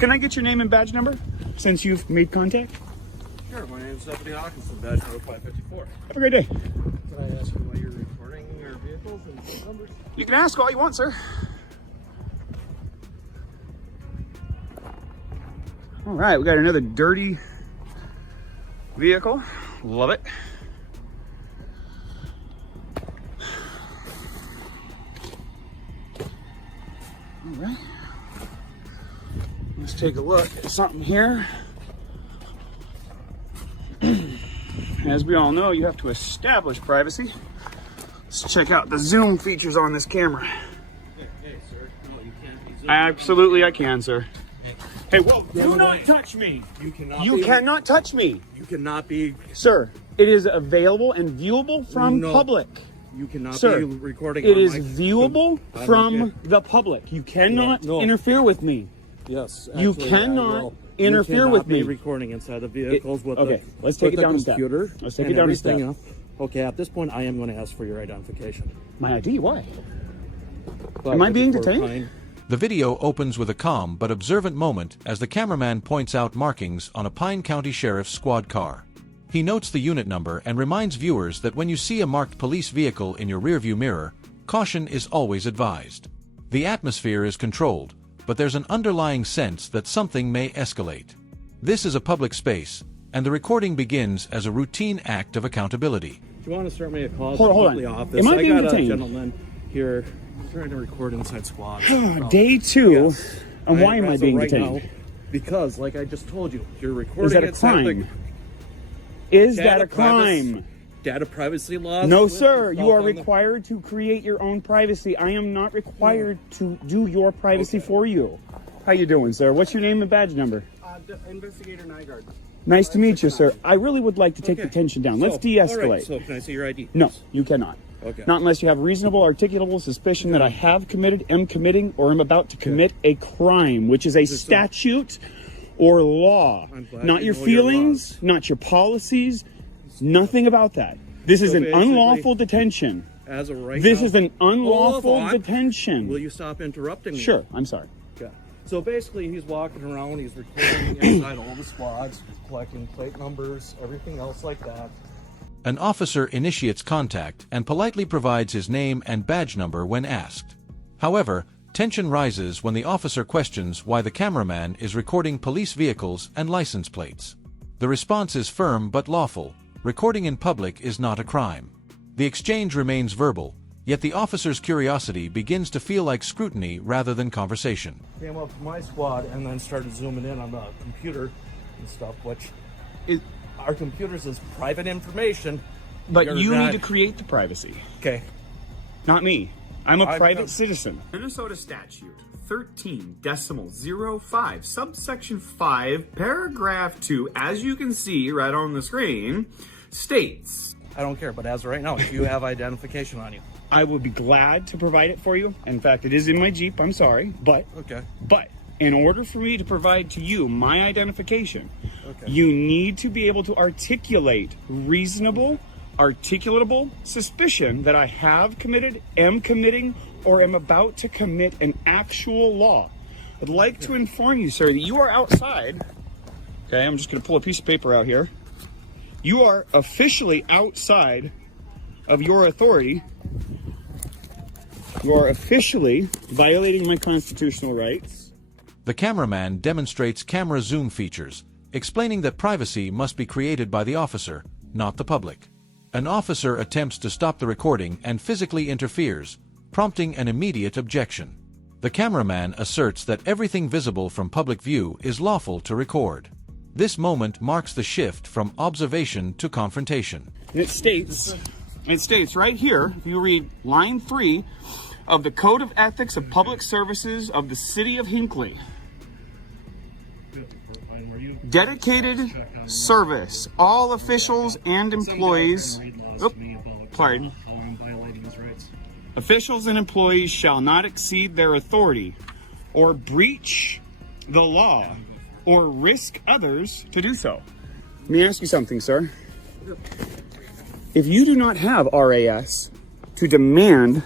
Can I get your name and badge number since you've made contact? Sure, my name is Deputy Hawkinson, badge number 554. Have a great day. Can I ask you why you're recording your vehicles and plate numbers? You can ask all you want, sir. All right, we got another dirty vehicle. Love it. All right. Let's take a look at something here. As we all know, you have to establish privacy. Let's check out the zoom features on this camera. Hey, sir. No, you can't be zooming. Absolutely, I can, sir. Hey, whoa, do not touch me. You cannot. You cannot touch me. You cannot be. Sir, it is available and viewable from public. You cannot Sir, be recording. It is viewable from the public. You cannot interfere with me. Yes. You cannot interfere with me. You cannot be recording inside the vehicles with okay, the, let's take with it down the a step. computer. Let's take it down a step. Okay, at this point, I am going to ask for your identification. My ID? Why? But Am I being detained? The video opens with a calm but observant moment as the cameraman points out markings on a Pine County Sheriff's squad car. He notes the unit number and reminds viewers that when you see a marked police vehicle in your rearview mirror, caution is always advised. The atmosphere is controlled, but there's an underlying sense that something may escalate. This is a public space, and the recording begins as a routine act of accountability. Do you want to start me a call? Hold on. Office? Am I being got detained? A gentleman here trying to record inside squad. Day two. Yes. And why am I being detained? Now, because, like I just told you, you're recording. Is that a crime? Is that a crime? Data privacy laws? No, sir. You are required to create your own privacy. I am not required to do your privacy for you. How you doing, sir? What's your name and badge number? Investigator Nygaard. Nice to meet you, sir. I really would like to take the tension down. Let's de-escalate. Right, so can I see your ID? No, you cannot. Okay. Not unless you have reasonable, articulable suspicion that I have committed, am committing, or am about to commit a crime, which is a statute or law. Not your feelings, not your policies, nothing about that. This is an unlawful detention. As of right now. This is an unlawful detention. Will you stop interrupting me? Sure, I'm sorry. Okay. So basically, he's walking around, he's recording inside all the squads, collecting plate numbers, everything else like that. An officer initiates contact and politely provides his name and badge number when asked. However, tension rises when the officer questions why the cameraman is recording police vehicles and license plates. The response is firm but lawful. Recording in public is not a crime. The exchange remains verbal, yet the officer's curiosity begins to feel like scrutiny rather than conversation. Came up to my squad and then started zooming in on the computer and stuff, which is, our computers is private information. But you need to create the privacy. Okay. Not me. I'm a private citizen. Minnesota statute 13.05, subsection 5, paragraph 2, as you can see right on the screen, states. I don't care, but as of right now, if you have identification on you. I would be glad to provide it for you. In fact, it is in my Jeep, I'm sorry, but in order for me to provide to you my identification, you need to be able to articulate reasonable, articulatable suspicion that I have committed, am committing, or am about to commit an actual law. I'd like to inform you, sir, that you are outside. Okay, I'm just going to pull a piece of paper out here. You are officially outside of your authority. You are officially violating my constitutional rights. The cameraman demonstrates camera zoom features, explaining that privacy must be created by the officer, not the public. An officer attempts to stop the recording and physically interferes, prompting an immediate objection. The cameraman asserts that everything visible from public view is lawful to record. This moment marks the shift from observation to confrontation. It states right here, if you read line 3 of the Code of Ethics of Public Services of the City of Hinckley. Dedicated service. All officials and employees. Officials and employees shall not exceed their authority or breach the law or risk others to do so. Let me ask you something, sir. If you do not have RAS to demand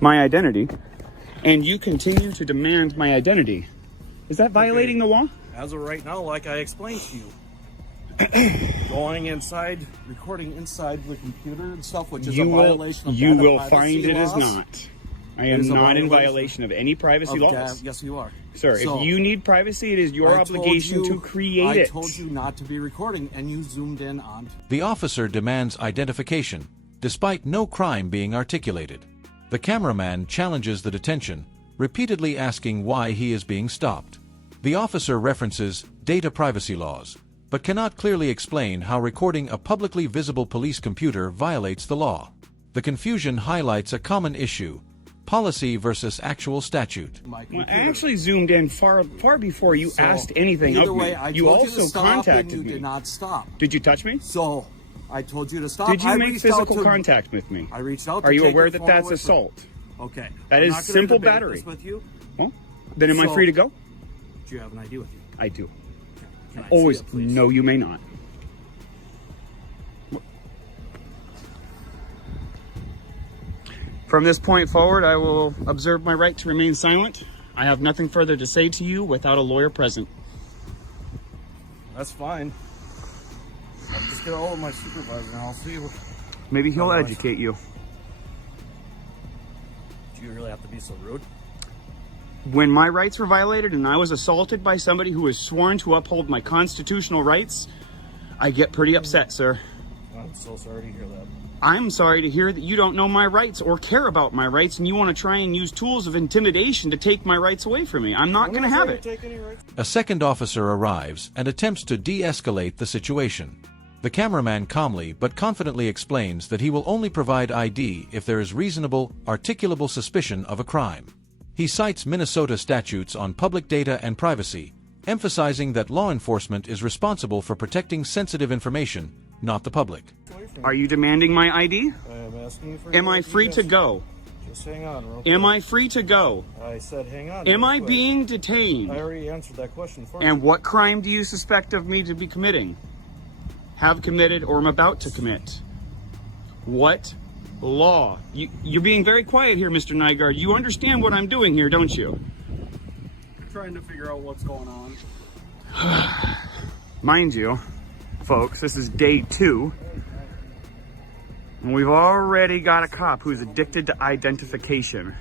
my identity, and you continue to demand my identity, Is that violating the law? As of right now, like I explained to you, going inside, recording inside the computer and stuff, which is a violation of you will privacy find it laws. is not. I am not in violation of any privacy laws. Yes, you are. Sir, So, if you need privacy, it is your obligation to create it. I told you not to be recording, and you zoomed in on. The officer demands identification, despite no crime being articulated. The cameraman challenges the detention, repeatedly asking why he is being stopped. The officer references data privacy laws, but cannot clearly explain how recording a publicly visible police computer violates the law. The confusion highlights a common issue: policy versus actual statute. Well, I actually zoomed in far before you asked anything of me. You also contacted me. You did not stop. Did you touch me? So, I told you to stop. Did you make physical contact with me? I reached out. Are you aware that that's assault? Okay. That is simple battery. With you. Well, then am I free to go? Do you have an ID with you? I do. Can I Always. see it, please? No, you may not. From this point forward, I will observe my right to remain silent. I have nothing further to say to you without a lawyer present. That's fine. I'll just get a hold of my supervisor and I'll see what... Maybe he'll educate you. Do you really have to be so rude? When my rights were violated and I was assaulted by somebody who was sworn to uphold my constitutional rights, I get pretty upset, sir. I'm so sorry to hear that. I'm sorry to hear that you don't know my rights or care about my rights, and you want to try and use tools of intimidation to take my rights away from me. I'm not going to have it. A second officer arrives and attempts to de-escalate the situation. The cameraman calmly but confidently explains that he will only provide ID if there is reasonable, articulable suspicion of a crime. He cites Minnesota statutes on public data and privacy, emphasizing that law enforcement is responsible for protecting sensitive information, not the public. Are you demanding my ID? I am asking you for Am I free to go? Just hang on real quick. Am I free to go? I said hang on. Am I being detained? I already answered that question for you. And what crime do you suspect of me to be committing? Have committed or am about to commit? What law? You're being very quiet here, Mr. Nygaard. You understand what I'm doing here, don't you? I'm trying to figure out what's going on. Mind you, folks, this is day 2. And we've already got a cop who's addicted to identification.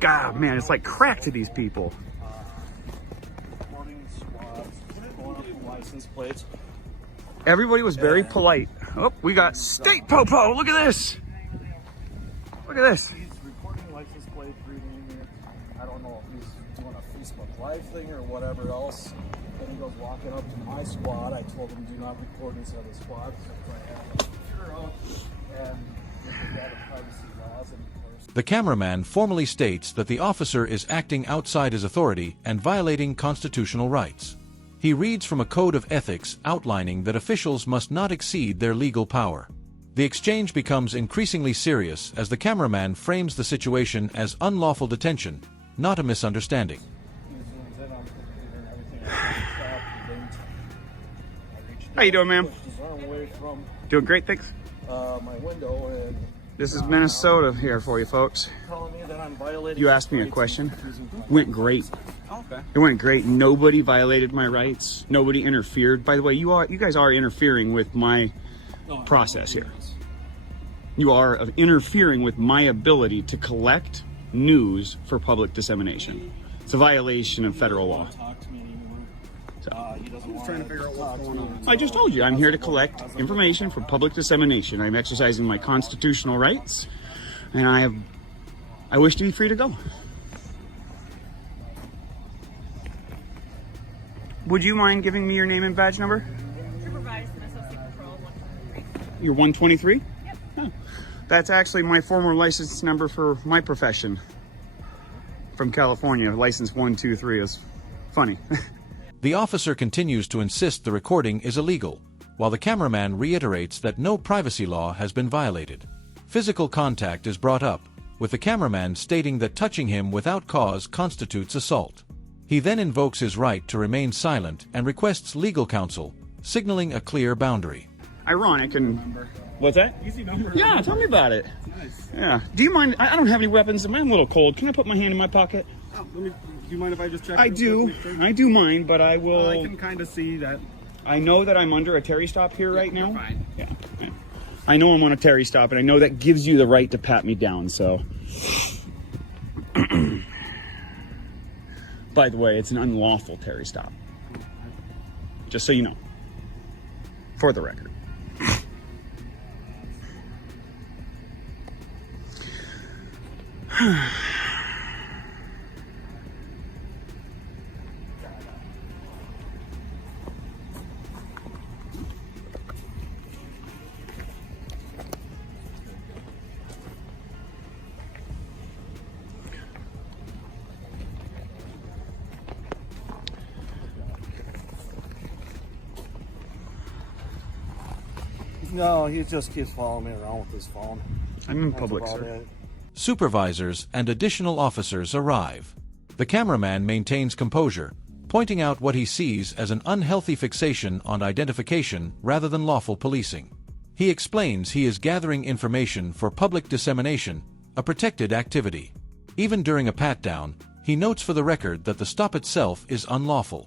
God, man, it's like crack to these people. Recording squads, going up the license plates. Everybody was very polite. Oh, we got State Popo. Look at this. Look at this. He's recording license plate reading it. I don't know if he's doing a Facebook Live thing or whatever else. Then he goes walking up to my squad. I told him do not record inside the squad. So I have a computer out and with the data privacy laws and of course. The cameraman formally states that the officer is acting outside his authority and violating constitutional rights. He reads from a code of ethics outlining that officials must not exceed their legal power. The exchange becomes increasingly serious as the cameraman frames the situation as unlawful detention, not a misunderstanding. How you doing, ma'am? Doing great, thanks. My window and This is Minnesota here for you, folks. telling me that I'm violating. You asked me a question. Went great. Okay. It went great. Nobody violated my rights. Nobody interfered. By the way, you guys are interfering with my process here. You are interfering with my ability to collect news for public dissemination. It's a violation of federal law. He doesn't want Trying to figure out what's going on. I just told you, I'm here to collect information for public dissemination. I'm exercising my constitutional rights, and I wish to be free to go. Would you mind giving me your name and badge number? Supervisor, Associate Patrol 123. You're 123? Yep. Oh. That's actually my former license number for my profession. From California, license 123 is funny. The officer continues to insist the recording is illegal, while the cameraman reiterates that no privacy law has been violated. Physical contact is brought up, with the cameraman stating that touching him without cause constitutes assault. He then invokes his right to remain silent and requests legal counsel, signaling a clear boundary. Ironic and... What's that? Easy number. Yeah, tell me about it. Nice. Yeah. Do you mind? I don't have any weapons. I'm a little cold. Can I put my hand in my pocket? Oh, let me Do you mind if I just check? I real do. quick, make sure? I do mind, but I will. I can kind of see that. I know that I'm under a Terry stop here right now. You're fine. Yeah. I know I'm on a Terry stop, and I know that gives you the right to pat me down, so. By the way, it's an unlawful Terry stop. Just so you know. For the record. No, he just keeps following me around with his phone. I'm in That's public, about sir. it. Supervisors and additional officers arrive. The cameraman maintains composure, pointing out what he sees as an unhealthy fixation on identification rather than lawful policing. He explains he is gathering information for public dissemination, a protected activity. Even during a pat-down, he notes for the record that the stop itself is unlawful.